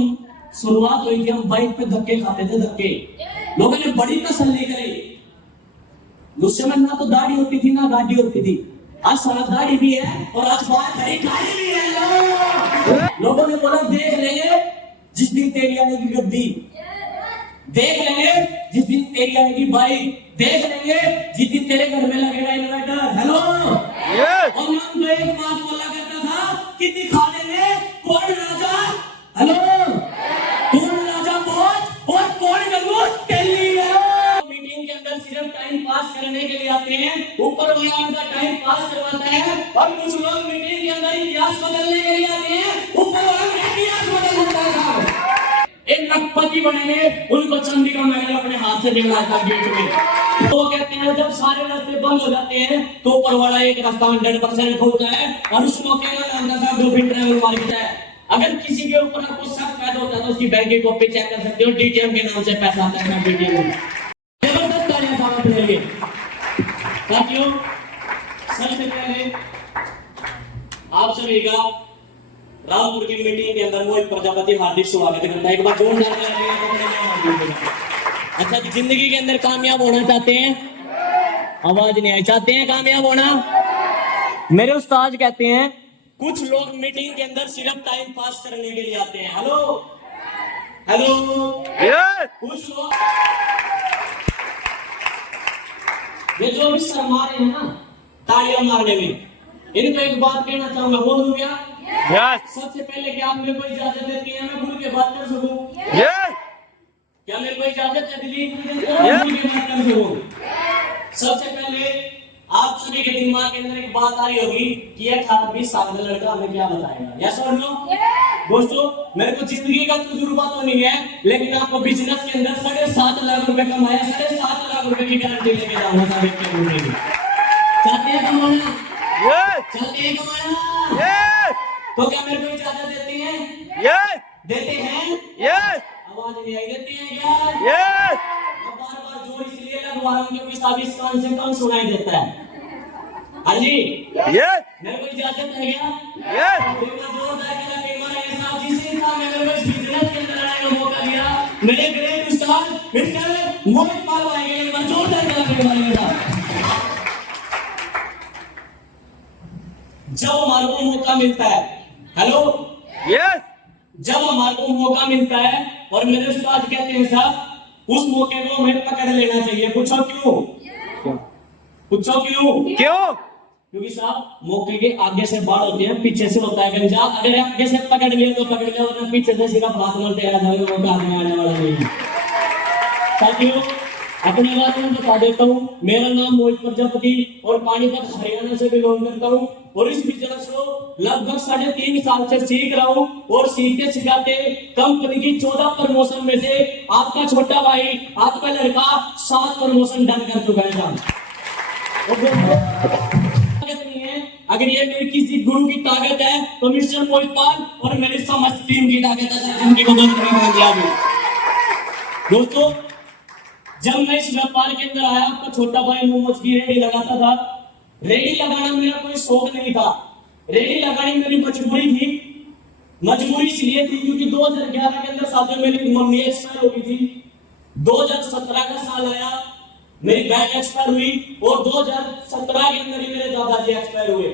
हम शुरुआत हुई थी, हम बाइक पे धक्के खाते थे, धक्के। लोगों ने बड़ी तसल्ली करी। उस समय ना तो दाढ़ी होती थी ना गाड़ी होती थी। आज सारा दाढ़ी भी है और आज बात खड़ी गाड़ी भी है। लोगों ने बोला देख लेंगे जिस दिन तेरी आएगी गद्दी, देख लेंगे जिस दिन तेरी आएगी बाइक, देख लेंगे जिस दिन तेरे घर में लगेगा इन्वर्टर। हेलो और मैं उनको एक बात बोला करता था कि दिखा देंगे कौन राजा। हेलो कौन राजा पहुंच और कौन गलू दिल्ली है। मीटिंग के अंदर सिर्फ टाइम पास करने के लिए आते हैं, ऊपर वाला उनका टाइम पास करवाता है। और कुछ लोग मीटिंग के अंदर इतिहास बदलने के लिए आते हैं, ऊपर वाला इतिहास बदल देता है। एक लखपति बनेंगे, उनको चंदी का महल अपने हाथ से दिलवाता गेट में। तो कहते हैं जब सारे रास्ते बंद हो जाते हैं तो ऊपर वाला एक रास्ता 100% खोलता है और उस मौके का नाम था डॉल्फिन ट्रैवल मार्केट है। अगर किसी के ऊपर आपको शक पैदा होता है तो उसकी बैंक की कॉपी चेक कर सकते हो, डीटीएम के नाम से पैसा आता है डीटीएम में। जबरदस्त तालियां सामने मिलेंगे। साथियों सबसे पहले आप सभी का रामपुर की मीटिंग के अंदर मोहित प्रजापति हार्दिक स्वागत करता है। एक बार जोरदार तालियां। अच्छा, जिंदगी के अंदर कामयाब होना चाहते हैं? आवाज नहीं आई। चाहते हैं कामयाब होना? मेरे उस्ताद कहते हैं कुछ लोग मीटिंग के अंदर सिर्फ टाइम पास करने के लिए आते हैं। हेलो हेलो कुछ लोग ये जो भी शर्मा रहे हैं ना तालियां मारने में, इनको एक बात कहना चाहूंगा, बोल दूं क्या? सबसे पहले क्या आप मेरे को इजाजत देती हैं मैं खुल के बात कर सकूं? क्या मेरे को इजाजत है दिल्ली खुल के बात कर सकूं? सबसे पहले आप सभी के दिमाग के अंदर एक बात आ रही होगी कि 18-20 साल का लड़का हमें क्या बताएगा। यस और नो? दोस्तों मेरे को जिंदगी का तजुर्बा तो नहीं है, लेकिन आपको बिजनेस के अंदर 7.5 लाख रुपए कमाया, 7.5 लाख रुपए की गारंटी लेके जाऊंगा साबित करने के लिए। चाहते हैं कमाना? चाहते हैं कमाना? तो क्या मेरे को इजाजत देती हैं? देते हैं? आवाज नहीं आई। देते हैं क्या? बार-बार जोर इसलिए लगवा रहा हूं क्योंकि साबित कान से कम सुनाई देता है। हाँ जी मेरे को इजाजत है क्या? जोरदार मेरे को इस बिजनेस के अंदर आने का मौका दिया मेरे ग्रेट उस्ताद मिस्टर मोहित पाल आएंगे। एक बार जोरदार मेरे साथ। जब हमारे को मौका मिलता है, हेलो जब हमारे को मौका मिलता है और मेरे उस्ताद कहते हैं साहब उस मौके को हमें पकड़ लेना चाहिए। पूछो क्यों? पूछो क्यों? क्योंकि साहब मौके के आगे से बाढ़ होते हैं, पीछे से होता है गंजा। अगर आगे से पकड़ लिए तो पकड़ लिया, वरना पीछे से सिर्फ हाथ मलते आ जाएगा, मौका आने वाले वाला नहीं। साथियों अपने बारे में बता देता हूँ, मेरा नाम मोहित प्रजापति और पानीपत हरियाणा से बिलोंग करता हूँ और इस बिजनेस को लगभग 3.5 साल से सीख रहा हूँ और सीखते सिखाते कंपनी की 14 प्रमोशन में से आपका छोटा भाई, आपका लड़का 7 प्रमोशन डन कर चुका है साहब। अगर ये मेरी किसी गुरु की ताकत है तो मिस्टर मोहित पाल और मेरी समस्त टीम की ताकत है जिनकी मदद में। दोस्तों जब मैं इस व्यापार के अंदर आया, आपका छोटा भाई मोमोज की रेडी लगाता था। रेडी लगाना मेरा कोई शौक नहीं था, रेडी लगानी मेरी मजबूरी थी। मजबूरी इसलिए थी क्योंकि 2011 के अंदर साथियों मेरी मम्मी एक्सपायर हो गई थी। 2017 का साल आया, मेरी बहन एक्सपायर हुई और 2017 के अंदर ही मेरे दादाजी एक्सपायर हुए।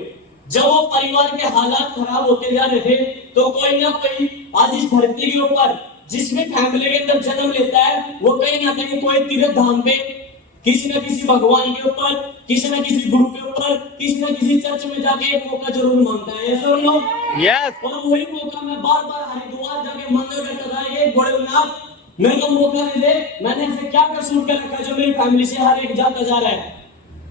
जब वो परिवार के हालात खराब होते जा रहे थे तो कोई ना कोई आज इस धरती के ऊपर जिसमें फैमिली के अंदर जन्म लेता है वो कहीं ना कहीं कोई तीर्थ धाम पे किसी न किसी भगवान के ऊपर, किसी न किसी गुरु के ऊपर, किसी न किसी चर्च में जाके एक मौका जरूर मांगता है। ऐसा नो? और वही मौका मैं बार-बार हरिद्वार जाके मांगा करता था, ये भोलेनाथ मेरे को मौका दे दे। मैंने ऐसे क्या कसूर कर रखा है जो मेरी फैमिली से हर एक जाता जा रहा है?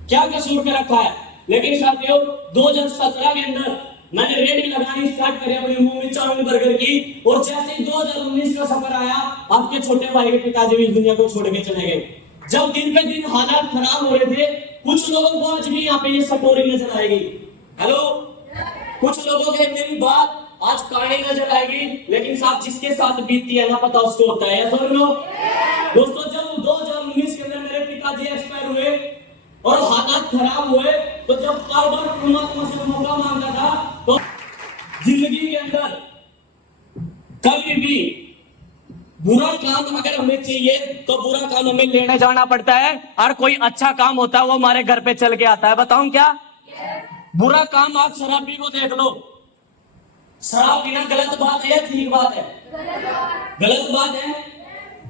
क्या कसूर कर रखा है? लेकिन साथियों 2017 के अंदर मैंने रेडी लगानी स्टार्ट करी अपनी मूवी चाउमीन बर्गर की और जैसे ही 2019 का सफर आया आपके छोटे भाई के पिताजी भी इस दुनिया को छोड़ के चले गए। जब दिन पे दिन हालात खराब हो रहे थे, कुछ लोगों को आज भी यहाँ पे ये सटोरी नजर आएगी। हेलो कुछ लोगों के मेरी बात आज कहानी नजर आएगी, लेकिन साथ जिसके साथ बीतती है ना पता उसको होता है। समझ लो दोस्तों जब 2019 के अंदर मेरे पिताजी एक्सपायर हुए और हालात खराब हुए तो जब बार-बार परमात्मा से मौका मांगा था तो जिंदगी के अंदर कभी भी बुरा काम अगर हमें चाहिए तो बुरा काम हमें लेने जाना पड़ता है, और कोई अच्छा काम होता है वो हमारे घर पे चल के आता है। बताऊं क्या? बुरा काम आप शराबी को देख लो, शराब पीना गलत बात है या ठीक बात है? गलत बात है।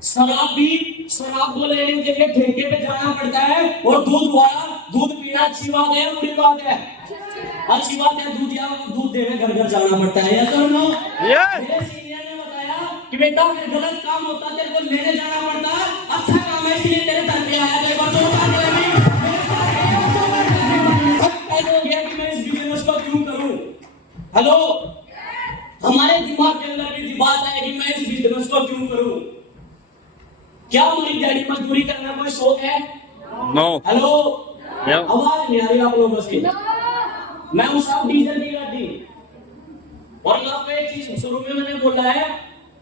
शराब को लेने के लिए ठेके पे जाना पड़ता है, और दूध पीना अच्छी बात है, बुरी बात है? अच्छी बात है। दूध देने घर घर जाना पड़ता है, या तो नो? मेरे सीनियर ने बताया कि बेटा अगर गलत काम होता तेरे को लेने जाना पड़ता, अच्छा काम है इसलिए तेरे घर पे आया, तेरे को हो गया कि मैं इस बिजनेस को क्यों करूं। हेलो, हमारे दिमाग के अंदर भी बात है कि मैं इस बिजनेस को क्यों करूं। क्या हमारी दिहाड़ी मजदूरी करना कोई शौक है? नो। हेलो, आवाज नहीं आ रही आप लोगों की? मैं हूं साहब डीजल की गाड़ी, और मैं आपको एक चीज शुरू में मैंने बोला है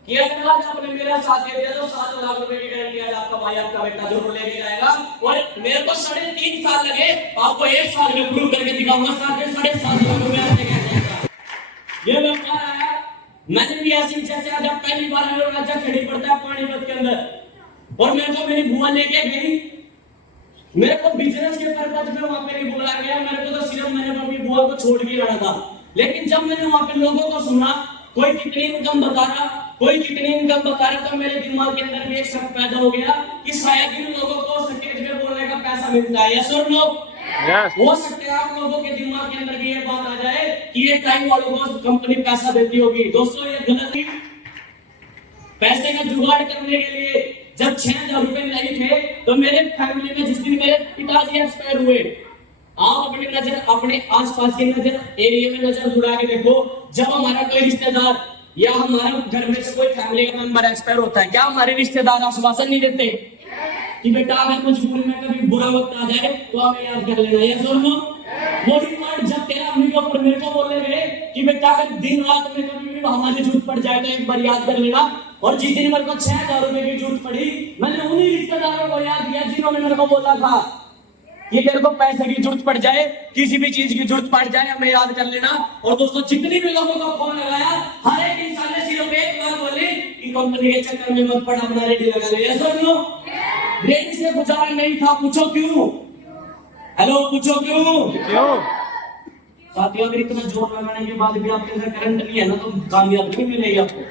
कि अगर आज आपने मेरा साथ दे दिया तो 7 लाख रुपए की गारंटी आज आपका भाई आपका बेटा जरूर लेके जाएगा। और मेरे को 3.5 साल लगे, आपको 1 साल में प्रूव करके दिखाऊंगा 7.5 लाख रुपए आपने जाएगा। ये व्यापार है। मैंने भी ऐसी, जैसे आज आप पहली बार मेरा राजा खड़ी पड़ता है पानीपत के अंदर, और मेरे को मेरी बुआ लेके गई, मेरे को बिजनेस के पर्पज में वहां पे नहीं बुलाया गया, मेरे को तो सिर्फ मैंने अपनी बुआ को छोड़ के जाना था। लेकिन जब मैंने वहां पे लोगों को सुना, कोई कितनी इनकम बता रहा, कोई कितनी इनकम बता रहा, तो मेरे दिमाग के अंदर भी एक शक पैदा हो गया कि शायद इन लोगों को स्टेज पे बोलने का पैसा मिलता है। यस और नो? हो सकता है आप लोगों के दिमाग के अंदर भी ये बात आ जाए कि ये टाइम वालों को कंपनी पैसा देती होगी। दोस्तों ये गलत है। पैसे का जुगाड़ करने के लिए जब 6,000 रुपए नहीं थे तो मेरे फैमिली में जिस दिन मेरे पिताजी एक्सपायर हुए, आप अपनी नजर अपने आसपास की नजर एरिया में नजर घुरा के देखो, जब हमारा कोई रिश्तेदार या हमारे घर में से कोई फैमिली का मेंबर एक्सपायर होता है, क्या हमारे रिश्तेदार आश्वासन नहीं देते कि बेटा अगर मजबूरी में कभी बुरा वक्त आ जाए तो हमें याद कर लेना? ये सुनो, वो रिमांड जब तेरा अम्मी को ऊपर मेरे को बोले गए कि बेटा अगर दिन रात में कभी भी हमारी जरूरत पड़ जाए तो एक बार याद कर लेना। और जिस दिन मेरे को 6,000 रुपए की जरूरत पड़ी, मैंने उन्हीं रिश्तेदारों को याद किया जिन्होंने मेरे को बोला था कि तेरे को पैसे की जरूरत पड़ जाए, किसी भी चीज की जरूरत पड़ जाए हमें याद कर लेना। और दोस्तों जितने भी लोगों को फोन लगाया, हर एक इंसान ने सिर्फ एक बात बोली कि कंपनी के चक्कर में मत पड़, अपना रेडी लगा ले। ऐसा नो, रेडी से गुजारा नहीं था, पूछो क्यों? हेलो, पूछो क्यों? साथियों, अगर इतना जोर लगाने के बाद भी आपके अंदर करंट नहीं है ना, तो कामयाबी नहीं मिलेगी आपको।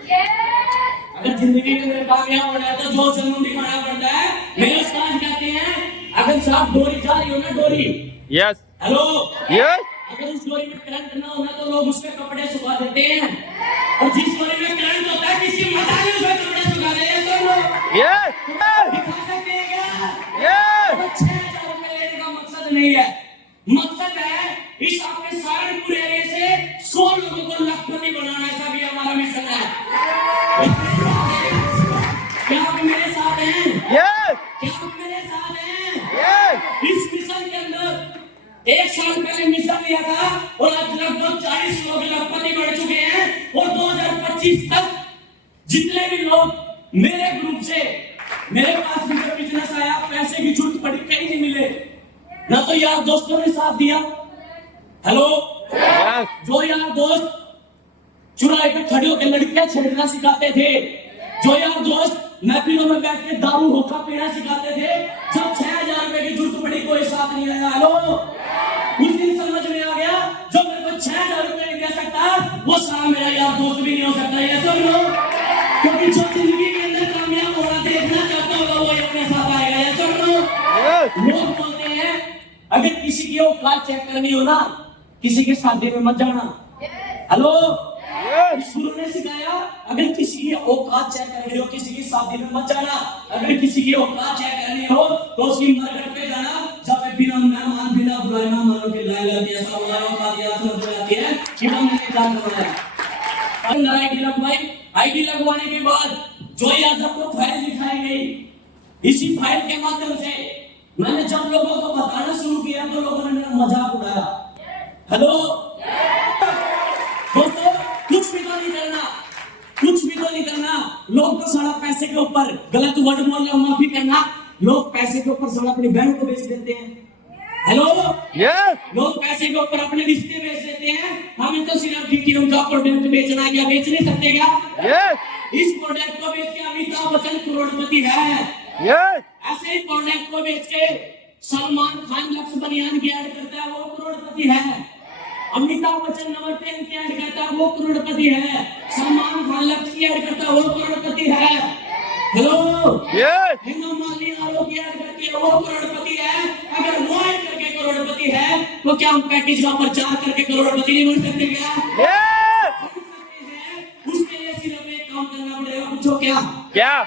अगर जिंदगी के अंदर कामयाब होना है तो जो जुनून दिखाना पड़ता है। मेरे उस्ताद कहते हैं अगर साफ डोरी जा रही हो ना, डोरी, यस, हेलो, यस, अगर उस डोरी में करंट ना होना तो लोग उसके कपड़े सुखा देते हैं, और जिस डोरी में करंट होता है किसी मजा नहीं उसके कपड़े सुखा देते हैं। तो लोग यस दिखा सकते हैं क्या? यस 6,000 रुपए लेने का मकसद नहीं है, मकसद है इस आपके सहारनपुर एरिया से 100 लोगों को लखपति बनाना। ऐसा भी हमारा मिशन है। क्या आप मेरे साथ हैं? यस। क्या आप मेरे साथ हैं? यस। इस मिशन के अंदर 1 साल पहले मिशन लिया था, और आज लगभग 40 लोग लखपति बढ़ चुके हैं, और 2025 तक जितने भी लोग मेरे ग्रुप से मेरे पास बिजनेस आया, पैसे की जरूरत पड़ी, कहीं नहीं मिले, ना तो यार दोस्तों ने साथ दिया। हेलो, जो यार दोस्त चुराहे पे खड़े होकर लड़कियां छेड़ना सिखाते थे, जो यार दोस्त महफिलों में बैठ के दारू होका पीना सिखाते थे, जब 6,000 रुपए की जरूरत पड़ी कोई साथ नहीं आया। हेलो, उस दिन समझ में आ गया जो मेरे को 6,000 रुपए नहीं दे सकता वो सारा मेरा यार दोस्त भी नहीं हो सकता। ये सब लोग, क्योंकि जो जिंदगी के अंदर कामयाब होना देखना चाहता होगा वो अपने साथ आएगा। ये सब लोग बोलते हैं अगर किसी की औकात चेक करनी हो ना, किसी के शादी में मत जाना। हेलो, शुरू ने सिखाया अगर किसी की औकात चेक करनी हो, किसी की शादी में मत जाना। अगर किसी की औकात चेक करनी हो तो उसकी मरघट पे जाना, जब बिना मेहमान बिना बुलाए मेहमानों के लाए लगती है। ऐसा हो जाती है कि हमने काम करवाया। आईडी लगवाने के बाद जो यादव को फाइल दिखाई गई, इसी फाइल के माध्यम से मैंने जब लोगों को बताना शुरू किया तो लोगों ने मेरा मजाक उड़ाया। हेलो दोस्तों, कुछ भी तो नहीं करना, कुछ भी तो नहीं करना। लोग तो सारा पैसे के ऊपर, गलत वर्ड बोलना माफी करना, लोग पैसे के ऊपर सारा अपनी बहन को बेच देते हैं। हेलो, लोग पैसे के ऊपर अपने रिश्ते बेच देते हैं। हमें तो सिर्फ डीटीएम का प्रोडक्ट बेचना है, क्या बेच नहीं सकते क्या? इस प्रोडक्ट को बेच के अमिताभ बच्चन करोड़पति है। यस ऐसे ही प्रोडक्ट को बेच के सलमान खान लक्ष्य बनियान की ऐड करता है, वो करोड़पति है। अमिताभ बच्चन नंबर 10 की ऐड करता है, वो करोड़पति है। सलमान खान लक्ष्य की ऐड करता है, वो करोड़पति है। हेलो यस हेमा मालिनी आरोप की ऐड करती है, वो करोड़पति है। अगर वो ऐड करके करोड़पति है तो क्या हम पैकेज का प्रचार करके करोड़पति नहीं बन सकते क्या? यस बन सकते हैं। उसके लिए सिर्फ एक काम करना पड़ेगा। पूछो क्या? क्या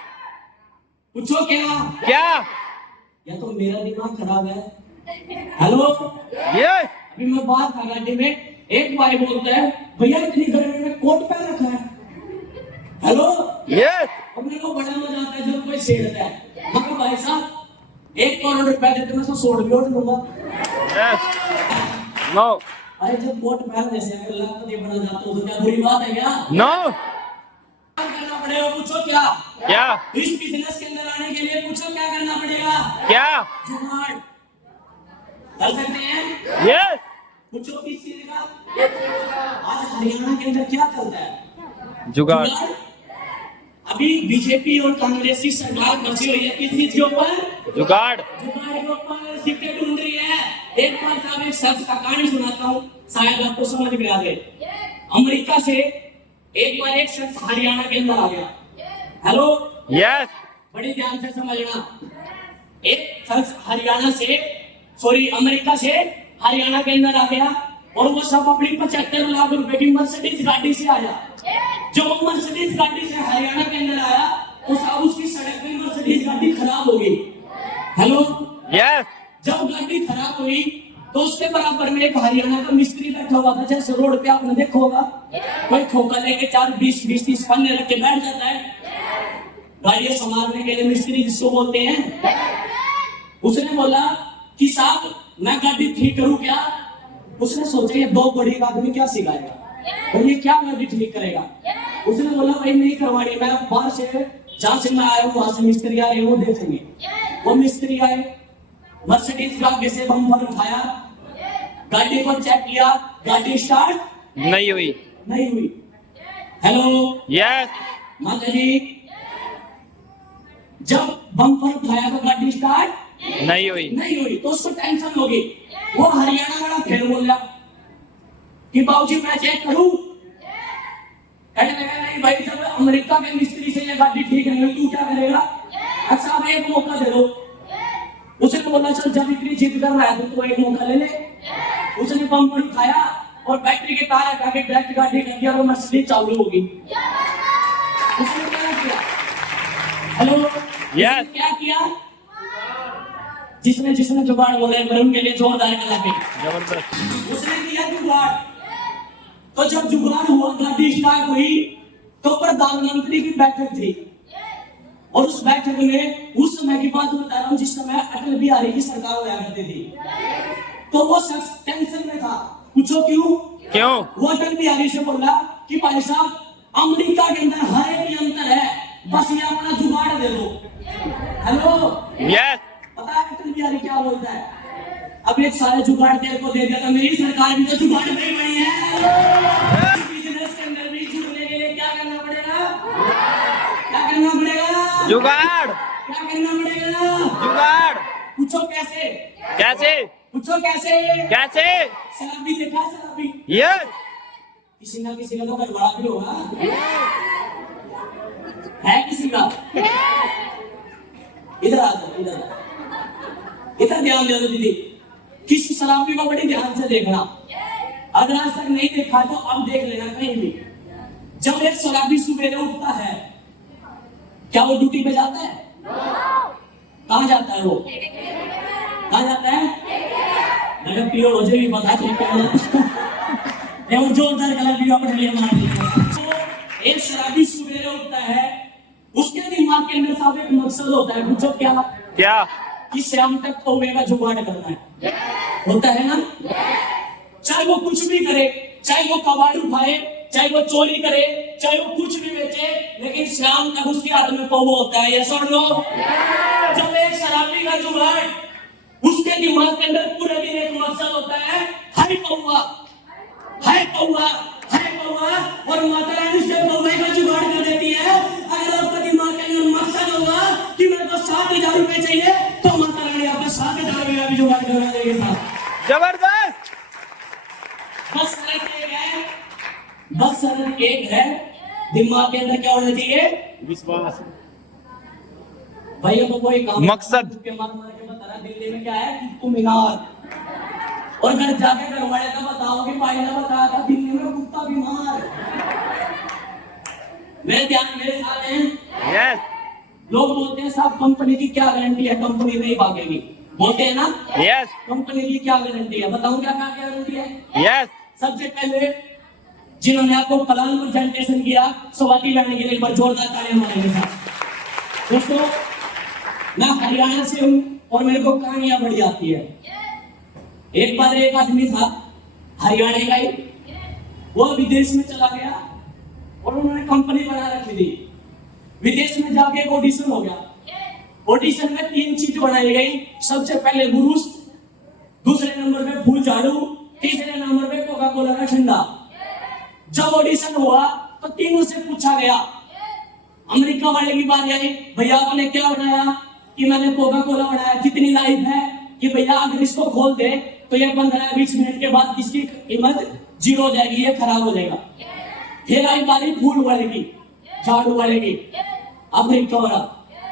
पूछो क्या? क्या या तो मेरा दिमाग खराब है। हेलो यस अभी मैं बाहर था गाड़ी में, एक भाई बोलता है भैया इतनी गर्मी में कोट पहन रखा है। हेलो यस और मेरे को बड़ा मजा आता है जब कोई छेड़ता है। मगर भाई साहब 1 करोड़ रुपए देते मैं उसको 100 भी उड़ लूंगा। यस नो अरे जब कोट पहनने से अगर लाखपति बना जाता हूं तो क्या बुरी बात है क्या? नो करना पड़ेगा। पूछो क्या? क्या इस बिजनेस के अंदर आने के लिए पूछो क्या करना पड़ेगा? क्या जुगाड़ कर सकते हैं। यस पूछो किस चीज का? आज हरियाणा के अंदर क्या चलता है? जुगाड़ अभी बीजेपी और कांग्रेस की सरकार बची हुई है किस चीज के ऊपर? जुगाड़ जुगाड़ के ऊपर सिक्के ढूंढ रही है। एक बार साहब एक शख्स का कहानी सुनाता हूँ, शायद आपको समझ में आ जाए। अमेरिका से एक बार एक शख्स हरियाणा के अंदर आ गया। हेलो यस बड़ी ध्यान से समझना। एक शख्स हरियाणा से अमेरिका से हरियाणा के अंदर आ गया और वो सब अपनी 75 लाख रुपए की मर्सिडीज गाड़ी से आया। जो मर्सिडीज गाड़ी से हरियाणा के अंदर आया तो साहब उसकी सड़क में मर्सिडीज गाड़ी खराब हो गई। हेलो यस जब गाड़ी खराब हुई तो उसके बराबर में एक हरियाणा का मिस्त्री बैठा हुआ था। जैसे रोड पे आपने देखा होगा कोई खोखा लेके 4-20-20-30 पन्ने रख के बैठ जाता है गाड़ियां संभालने के लिए, मिस्त्री जिसको बोलते हैं। उसने बोला कि साहब मैं गाड़ी ठीक करूं क्या? उसने सोचा ये 2 बड़ी आदमी क्या सिखाएगा और ये क्या गाड़ी ठीक करेगा। उसने बोला भाई नहीं करवानी, मैं बाहर से जहां से मैं आया हूं वहां से मिस्त्री आ रहे हैं, वो देखेंगे। वो मिस्त्री आए, मर्सिडीज गाड़ी से बम्पर उठाया, गाड़ी को चेक किया, गाड़ी स्टार्ट नहीं हुई नहीं हुई। हेलो यस माता जी जब बम्पर उठाया तो गाड़ी स्टार्ट नहीं हुई तो उसको टेंशन होगी। वो हरियाणा वाला फिर बोला कि बाबूजी मैं चेक करूं। कहने लगा नहीं भाई जब अमेरिका के मिस्त्री से ये गाड़ी ठीक नहीं हुई तू क्या करेगा? अच्छा अब एक मौका दे दो। उसने बोला चल जब इतनी जिद कर रहा है तो एक मौका ले ले। उसने बम्पर उठाया और बैटरी के तार हटा के डायरेक्ट गाड़ी कर दिया और मर्सिडीज चालू होगी। उसने क्या किया? हेलो यस क्या किया? जिसने जुगाड़ बोला है उनके लिए जोरदार कलापी। जबरदस्त उसने किया जुगाड़। तो जब जुगाड़ हुआ गाड़ी स्टार्ट हुई तो प्रधानमंत्री की बैठक थी और उस बैठक में उस समय की बात बता रहा हूँ जिस समय अटल बिहारी की सरकार हुआ करती थी। तो वो शख्स टेंशन में था। पूछो क्यों? वो अटल बिहारी से बोला कि भाई साहब अमेरिका के अंदर हर एक यंत्र है, बस ये अपना जुगाड़ दे दो। हेलो यस पता है अटल बिहारी क्या बोलता है? अब एक सारे जुगाड़ तेरे को दे दिया तो मेरी सरकार भी तो जुगाड़ दे रही है। बिजनेस के अंदर भी जुड़ने के लिए क्या करना पड़ेगा? क्या करना पड़ेगा? जुगाड़ क्या करना पड़ेगा? जुगाड़ पूछो कैसे? कैसे पूछो कैसे? कैसे शराबी देखा है? शराबी यस किसी ना किसी का तो गड़बड़ा भी होगा है किसी का। इधर आ जाओ, इधर ध्यान दे दो दीदी। किसी शराबी को बड़ी ध्यान से देखना। अगर आज तक नहीं देखा तो अब देख लेना कहीं भी। जब एक शराबी सुबह उठता है क्या वो ड्यूटी पे जाता है? कहाँ जाता है वो? कहाँ जाता है? अगर पियो मुझे भी बता वो जोरदार कलर भी अपने लिए मार दिया। तो एक शराबी सुबह उठता है, उसके दिमाग के अंदर साहब एक मकसद होता है। पूछो क्या? कि शाम तक कौवे का जुगाड़ करना है। होता है ना? चाहे वो कुछ भी करे, चाहे वो कबाड़ उठाए, चाहे वो चोरी करे, चाहे वो कुछ भी बेचे, लेकिन शाम तक उसके हाथ में कौवा होता है। यस और नो? जब एक शराबी का जुगाड़, उसके दिमाग के अंदर पूरे दिन एक मकसद होता है, हाय कौवा, हाय कौवा, हाय कौवा, और माता रानी उसके कौवे का जुगाड़ कर देती है। रुपए चाहिए तो माता रानी आपको 7,000 रुपये का भी जुगाड़ करवा देगी साहब। जबरदस्त। बस शर्त एक है, दिमाग के अंदर क्या होना चाहिए? विश्वास। भैया को कोई काम मकसद। के मार मार के बता रहा, दिल्ली में क्या है? कुतुब मीनार। और घर जाके घर वाले का बताओ कि भाई ने बताया था दिल्ली में कुत्ता बीमार। मेरे साथ हैं। यस लोग बोलते हैं साहब कंपनी की क्या गारंटी है, कंपनी नहीं भागेगी, बोलते हैं ना? यस कंपनी की क्या गारंटी है? बताऊं क्या क्या गारंटी है? यस। सबसे पहले जिन्होंने आपको प्लान प्रेजेंटेशन किया, स्वाति बहन के लिए एक बार जोरदार तालियां मारेंगे साहब। दोस्तों, मैं हरियाणा से हूं और मेरे को कहानियां बड़ी आती है। एक बार एक आदमी था हरियाणा का ही, वो विदेश में चला गया और उन्होंने कंपनी बना रखी थी। विदेश में जाके एक ऑडिशन हो गया। ऑडिशन में 3 चीज बनाई गई। सबसे पहले बुरुश, दूसरे नंबर पे फूल झाड़ू, तीसरे नंबर पे कोका कोला का ठंडा। जब ऑडिशन हुआ तो तीनों से पूछा गया। अमेरिका वाले की बात आई, भैया आपने क्या बनाया? कि मैंने कोका कोला बनाया। कितनी लाइफ है? कि भैया अगर इसको खोल दे तो ये 15-20 मिनट के बाद इसकी कीमत 0 हो जाएगी, ये खराब हो जाएगा। फिर आई बारी फूल वाले की, झाड़ू वाले की। अमेरिका वाला,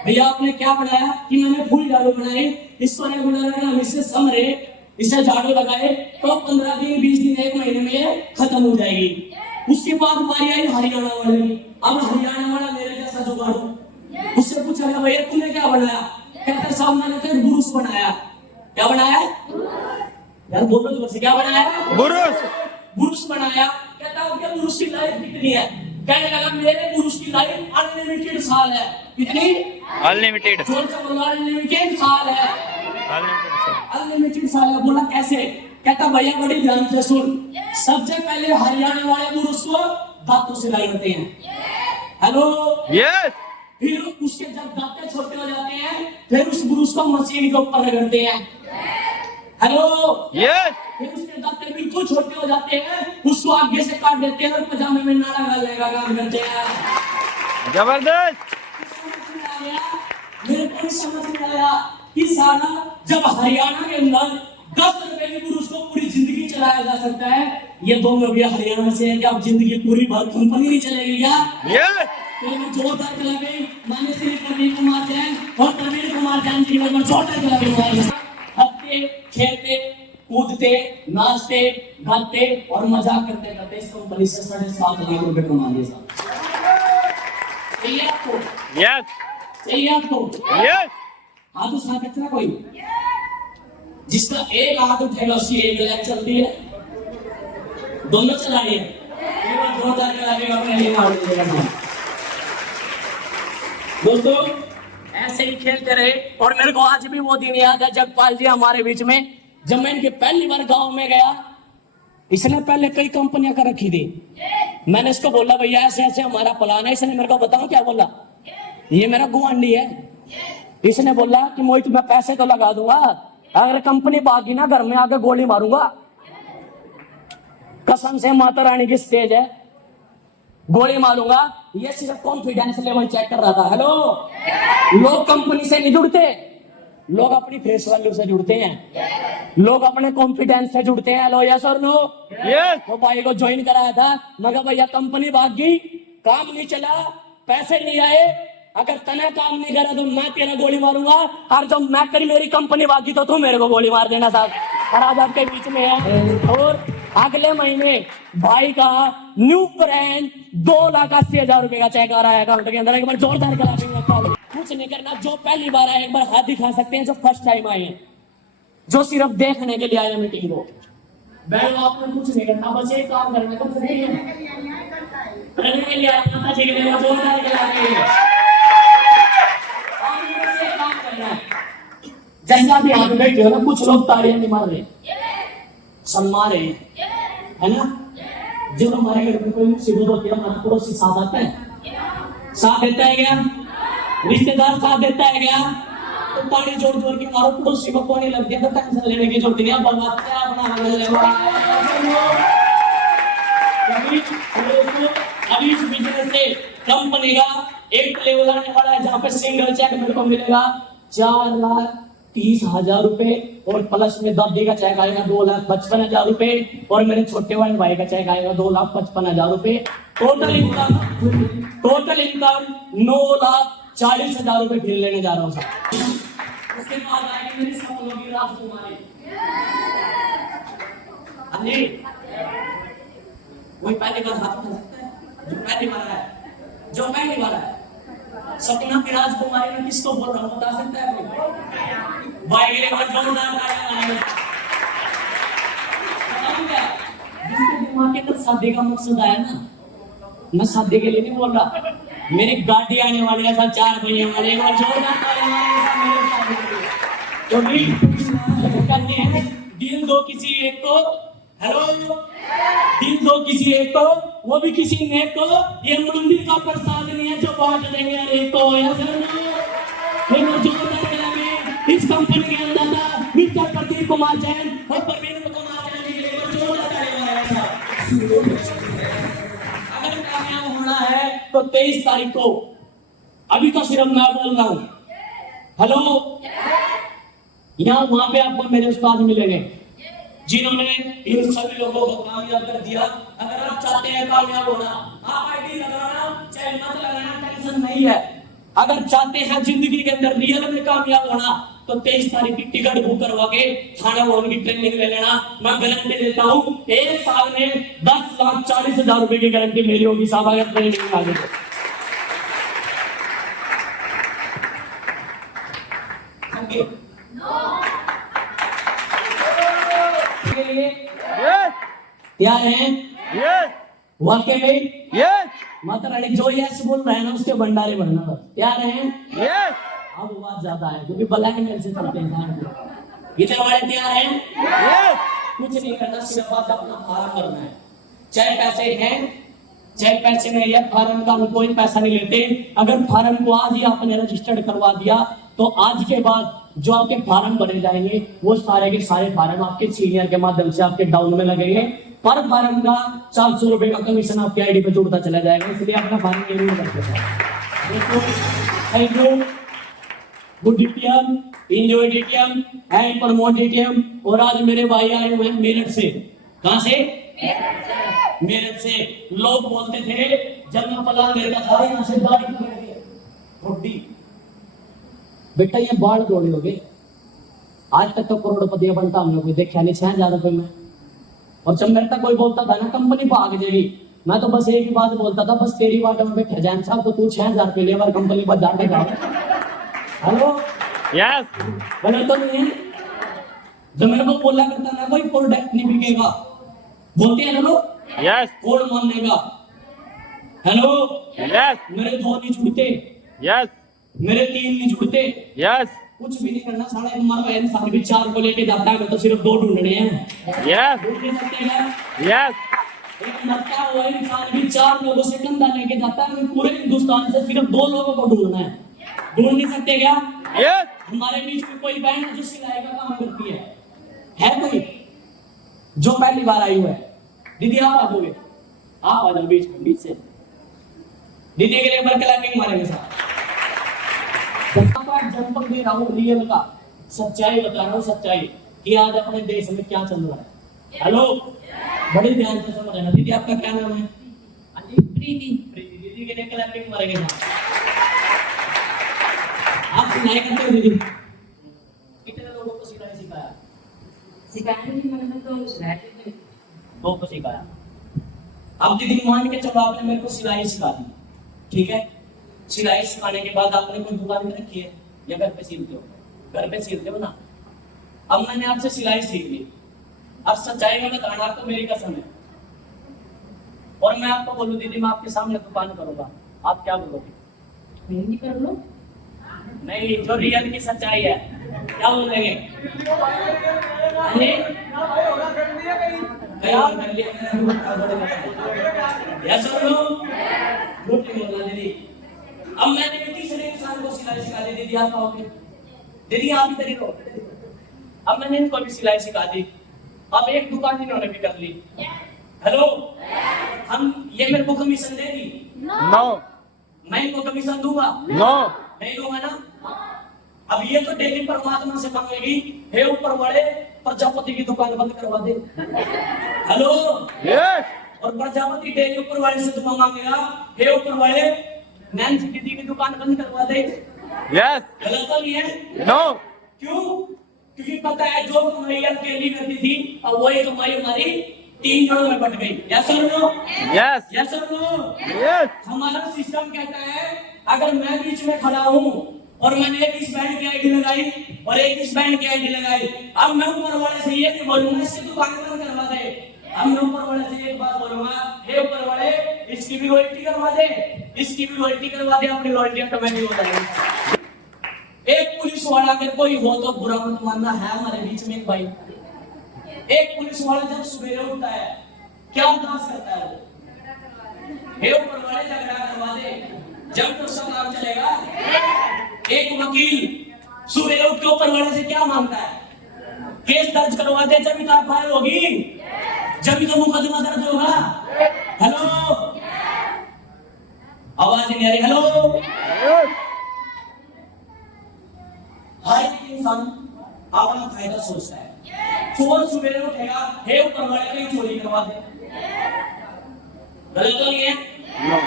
भैया आपने क्या बनाया? कि मैंने फूल झाड़ू बनाए। इसको रेगुलर हम इससे समरे, इसे झाड़ू लगाए तो 15 दिन 20 दिन 1 महीने में ये खत्म हो जाएगी। उसके बाद बारी आई हरियाणा वाले की। अब हरियाणा वाला मेरे जैसा जुगाड़ू, उससे पूछा गया भैया तूने क्या बनाया? कहता साहब मैंने तो बुरुश बनाया। क्या बनाया? यार बोलो तो बस, क्या बनाया? बुरुश। बुरुश बनाया। कहता हूँ क्या बुरुश की लाइफ कितनी है? कहने लगा मेरे बुरुश की लाइफ अनलिमिटेड साल है। कितनी? अनलिमिटेड। जोर से बोलो, अनलिमिटेड साल है। अनलिमिटेड। अनलिमिटेड साल है। बोला कैसे? कहता भैया बड़ी ध्यान से सुन। सबसे पहले हरियाणा वाले बुरुश को दांतों से लगाते हैं। हेलो। यस। फिर उसके जब दांते छोटे हो जाते हैं फिर उस बुरुश को मशीन के ऊपर रगड़ते हैं। हेलो। यस। फिर उसके दांते बिल्कुल छोटे हो जाते हैं, उसको आगे से काट देते हैं और पजामे में नाला डालने का काम करते हैं। जबरदस्त। समझ में आ गया? मेरे को समझ में आया कि सारा जब हरियाणा के अंदर 10 रुपए की पुरुष को पूरी जिंदगी चलाया जा सकता है। ये दोनों भी हरियाणा से है कि अब जिंदगी पूरी भर कंपनी नहीं चलेगी क्या? यस। तो मैं जोरदार चला गई। माने श्री प्रवीण कुमार जैन और प्रवीण कुमार जैन जी मैं जोरदार चला गई। हंसते, खेलते, कूदते, नाचते, गाते और मजाक करते करते इस कंपनी से 7.5 लाख रुपए कमा लिए साहब। चाहिए आपको? यस। चाहिए आपको? यस। हाथ उठा कचरा कोई, जिसका एक हाथ उठेगा उसकी एक लाइफ चलती है। दोनों चलाइए, एक बार जोरदार चलाइएगा अपने लिए मार दीजिएगा। दोस्तों ऐसे ही खेलते रहे और मेरे को आज भी वो दिन याद है जगपाल जी हमारे बीच में, जब मैं इनके पहली बार गांव में गया। इसने पहले कई कंपनियां कर रखी थी। मैंने इसको बोला भैया ऐसे ऐसे हमारा प्लान है। इसने मेरे को बताऊं क्या बोला? ये मेरा गुआंडी है। इसने बोला कि मोहित मैं पैसे तो लगा दूंगा, अगर कंपनी भागी ना घर में आके गोली मारूंगा। कसम से माता रानी की स्टेज है, गोली मारूंगा। ये सिर्फ कॉन्फिडेंस लेवल चेक कर रहा था। हेलो। लोग कंपनी से नहीं जुड़ते, लोग अपनी फेस वैल्यू से जुड़ते हैं, लोग अपने कॉन्फिडेंस से जुड़ते हैं। हेलो यस और नो? यस। तो भाई को ज्वाइन कराया था, मगर भैया कंपनी भाग गई, काम नहीं चला, पैसे नहीं आए। अगर तने काम नहीं करा तो मैं तेरा गोली मारूंगा, और जब मैं करी मेरी कंपनी भागी तो तू मेरे को गोली मार देना साहब। और आज आपके बीच में है। और अगले महीने भाई का न्यू ब्रांड 2,80,000 रुपए का चेक आ रहा है अकाउंट के अंदर। एक बार जोरदार करा देंगे। कुछ नहीं करना, जो पहली बार आए एक बार हाथ दिखा सकते हैं, जो फर्स्ट टाइम आए हैं, जो सिर्फ देखने के लिए आए मीटिंग को। बैठो, आपने कुछ नहीं करना, बस एक काम करना है, कुछ नहीं है करने के लिए माता जी के लिए जोरदार करा देंगे। जैसा भी यहाँ पे बैठे हो ना, कुछ लोग तालियां नहीं मार रहे, सम्मा रहे है ना। जब हमारे घर में कोई मुसीबत होती है हमारा पड़ोसी साथ आता है, साथ देता है क्या? रिश्तेदार साथ देता है क्या? तो ताली जोर जोर की मारो, पड़ोसी को कोने लग गया तो टेंशन लेने की जरूरत नहीं है। बर्बाद क्या अपना अभी इस बिजनेस से कंपनी का एक लेवल आने वाला है जहाँ पे सिंगल चेक मेरे को मिलेगा 4,30,000 रुपए और प्लस में दादी का चेक आएगा 2,55,000 रुपए और मेरे छोटे वाले भाई का चेक आएगा 2,55,000 रुपए। टोटल इनकम 9,40,000 रुपए फिर लेने जा रहा हूँ साहब। उसके बाद आएगी मेरी सपनों की राजकुमारी। अरे कोई पहली बार हाथ उठा सकता है? जो पहली बार है, जो पहली बार है। सपना की राजकुमारी में किसको बोल रहा हूँ बता सकता है कोई? भाई के लिए बहुत जोरदार तालियां बजाएं। बताऊं क्या? जिसके दिमाग के अंदर शादी का मकसद आया ना, मैं शादी के लिए नहीं बोल रहा, मेरी गाड़ी आने वाली है, सब 4 पहिए वाले, एक बार जोरदार तालियां बजाएं मेरे शादी के लिए। तो भी करनी है, दिल दो किसी एक को, हेलो, दिल दो किसी एक को, वो भी किसी नेक को। ये मंदिर का प्रसाद नहीं है जो बांट देंगे हर एक को। इस कंपनी के अंदर था मिस्टर प्रदीप कुमार जैन और प्रवीण कुमार जैन के लिए अगर कामयाब होना है तो 23 तारीख को, अभी तो सिर्फ मैं बोल रहा हूं, हेलो, यहाँ वहां पे आपको मेरे उस्ताद मिलेंगे जिन्होंने इन सभी लोगों को कामयाब कर दिया। अगर आप चाहते हैं कामयाब होना, आप आईडी लगाना चाहे मत लगाना, टेंशन नहीं है। अगर चाहते हैं जिंदगी के अंदर रियल में कामयाब होना तो 23 तारीख की टिकट बुक करवा के थाना भवन की ट्रेनिंग ले लेना। मैं गारंटी देता हूँ 1 साल में 10,40,000 रुपए की गारंटी मेरी होगी साहब, अगर ट्रेनिंग में आगे। तैयार हैं? यस वाकई में यस माता रानी जो यस बोल रहे हैं ना उसके भंडारे भरना बस। तैयार हैं? यस अब बात ज्यादा है क्योंकि ब्लैक मेल से चलते हैं। इतने बड़े तैयार हैं? यस कुछ नहीं करना, सिर्फ बात अपना फार्म भरना है। चाहे पैसे हैं चाहे पैसे नहीं है, फार्म का हम कोई पैसा नहीं लेते। अगर फार्म को आज ही आपने रजिस्टर्ड करवा दिया तो आज के बाद जो आपके फार्म भरे जाएंगे वो सारे के सारे फार्म आपके सीनियर के माध्यम से आपके डाउन में लगेंगे। पर फार्म का 400 रुपए का कमीशन आपके आईडी पे जुड़ता चला जाएगा, इसलिए अपना फार्म जरूर करते हैं। Thank you, good DTM, enjoy DTM and promote DTM. और आज मेरे भाई आए हुए हैं मेरठ से। कहां से? मेरठ से। लोग बोलते थे जब मैं पलान लेता था यहाँ से बाढ़ रोटी, बेटा ये बाढ़ दौड़े हो गए। आज तक तो करोड़पति बनता हमने कोई देखा नहीं 6,000 रुपए में। और जब मेरे तक कोई बोलता था ना कंपनी भाग जाएगी, मैं तो बस एक ही बात बोलता था, बस तेरी बात में बैठा जैन साहब तो तू 6,000 रुपए लेबर कंपनी पर जाके जा। हेलो यस गलत तो नहीं है? जब मेरे को बोला करता ना कोई प्रोडक्ट नहीं बिकेगा, बोलते हैं ना लोग, यस कोड मानेगा। हेलो यस मेरे 2 नहीं जुड़ते, यस मेरे 3 नहीं जुड़ते, यस कुछ भी नहीं करना। साढ़े कुमार का इंसान भी 4 को लेके जाता है, मैं तो सिर्फ 2 ढूंढने हैं। यस ढूंढ नहीं सकते क्या? यस एक मरता हुआ इंसान भी 4 लोगों से कंधा लेके जाता है, मैं पूरे हिंदुस्तान से सिर्फ 2 लोगों को ढूंढना है। ढूंढ नहीं सकते क्या? यस हमारे बीच में कोई बहन है जो सिलाई का काम करती है कोई जो पहली बार आई हुआ है? दीदी आप आ जाओगे, आप आ जाओ बीच से। दीदी के लिए एक बार क्लैपिंग मारेंगे साहब। एग्जाम्पल दे रहा हूँ रियल का, सच्चाई बता रहा हूँ, सच्चाई कि आज अपने देश में क्या चल रहा है। हेलो बड़े ध्यान से समझ लेना। दीदी आपका क्या नाम है? हाँ जी प्रीति। प्रीति दीदी के लिए क्लैपिंग मारेंगे साहब। आप सिलाई करते हो दीदी? कितने लोगों को सिलाई सिखाया? सिखाने की मतलब तो सिखाते 2 को सिखाया। अब दीदी मान के चलो आपने मेरे को सिलाई सिखा दी, ठीक है? सिलाई सिखाने के बाद आपने कोई दुकान में रखी है या घर पे सिलते हो? घर पे सिलते हो ना। अब मैंने आपसे सिलाई सीख ली, अब सच्चाई में बताना आपको मेरी कसम है, और मैं आपको बोलूं दीदी मैं आपके सामने दुकान करूंगा, आप क्या बोलोगे? नहीं कर लो। नहीं, जो रियल की सच्चाई है क्या बोलेंगे? दीदी अब मैंने तीसरे इंसान को सिलाई सिखा दी। दीदी आप आओगे? दीदी आप इधर ही रहो। अब मैंने इनको भी सिलाई सिखा दी, अब एक दुकान इन्होंने भी कर ली। हेलो हम ये मेरे को कमीशन देगी? नो मैं इनको कमीशन दूंगा? नो नहीं दूंगा ना। अब ये तो डेली परमात्मा से मांगेगी, हे ऊपर वाले प्रजापति की दुकान बंद करवा दे। हेलो। Yes. और प्रजापति डेली ऊपर वाले से दुआ मांगेगा, हे ऊपर वाले नैन्सी दीदी की दुकान बंद करवा दे। Yes. गलत तो नहीं है? No. क्यों? क्योंकि पता है जो कमाई अकेली करती थी, अब वही कमाई हमारी 3 जोड़ों में बट गई। यस और नो? Yes. यस और नो? Yes. हमारा सिस्टम कहता है अगर मैं बीच में खड़ा हूं और मैंने एक इस बैंड की आईडी लगाई और एक इस बैंड की आईडी लगाई, अब मैं ऊपर वाले से ये नहीं बोलूंगा इससे दुकान बंद करवा दे। अब मैं ऊपर वाले से एक बात बोलूंगा, हे ऊपर वाले इसकी भी रॉयल्टी करवा दे, इसकी भी रॉयल्टी करवा दे, अपनी रॉयल्टी ऑटोमेटिक हो जाएगी। एक पुलिस वाला अगर कोई हो तो बुरा मत मानना, है हमारे बीच में एक भाई। एक पुलिस वाला जब सवेरे उठता है क्या अरदास करता है? हे ऊपर वाले झगड़ा करवा दे, जब तो सब काम चलेगा। एक वकील सुबह उठ के ऊपर वाले से क्या मांगता है? केस दर्ज करवा दे, जब तो फाइल होगी, जब तो मुकदमा दर्ज होगा। हेलो, आवाज नहीं आ रही? हेलो। Yes. हर एक इंसान अपना फायदा सोचता है। चोर सुबह उठेगा, हे ऊपर वाले कहीं चोरी करवा दे। गलत तो नहीं है? No.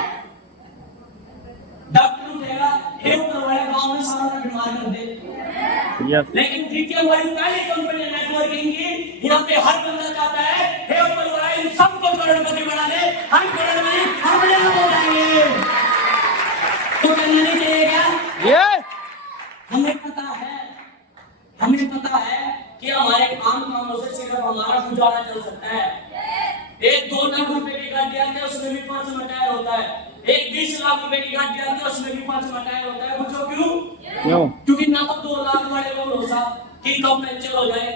डॉक्टर उठेगा, हे ऊपर वाले गांव में सारा बीमार कर दे। Yes. लेकिन DTM वाली पहली कंपनी नेटवर्किंग की, यहाँ पे हर बंदा चाहता है, हे ऊपर वाले इन सबको करोड़पति बना दे, हम करोड़पति हम लोग हो जाएंगे। तो करना नहीं चाहिए क्या? Yes. हमें पता है कि हमारे आम कामों से सिर्फ हमारा गुजारा चल सकता है। एक 2 लाख रुपए की गाड़ी आती है, उसमें भी 5 टायर होता है। एक 20 लाख रुपए की गाड़ी आती है, उसमें भी 5 टायर होता है। पूछो क्यों? No. क्योंकि ना तो 2 लाख वाले को भरोसा कि कम पंचर हो जाए,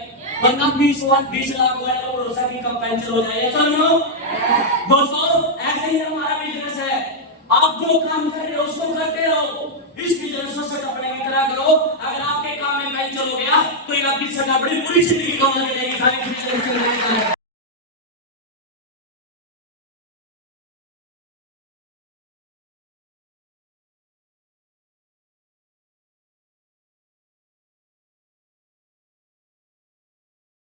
वरना 20 लाख वाले को भरोसा कि कम पंचर हो जाए। चलो दोस्तों, ऐसे ही हमारा बिजनेस है। आप जो काम कर रहे हो उसको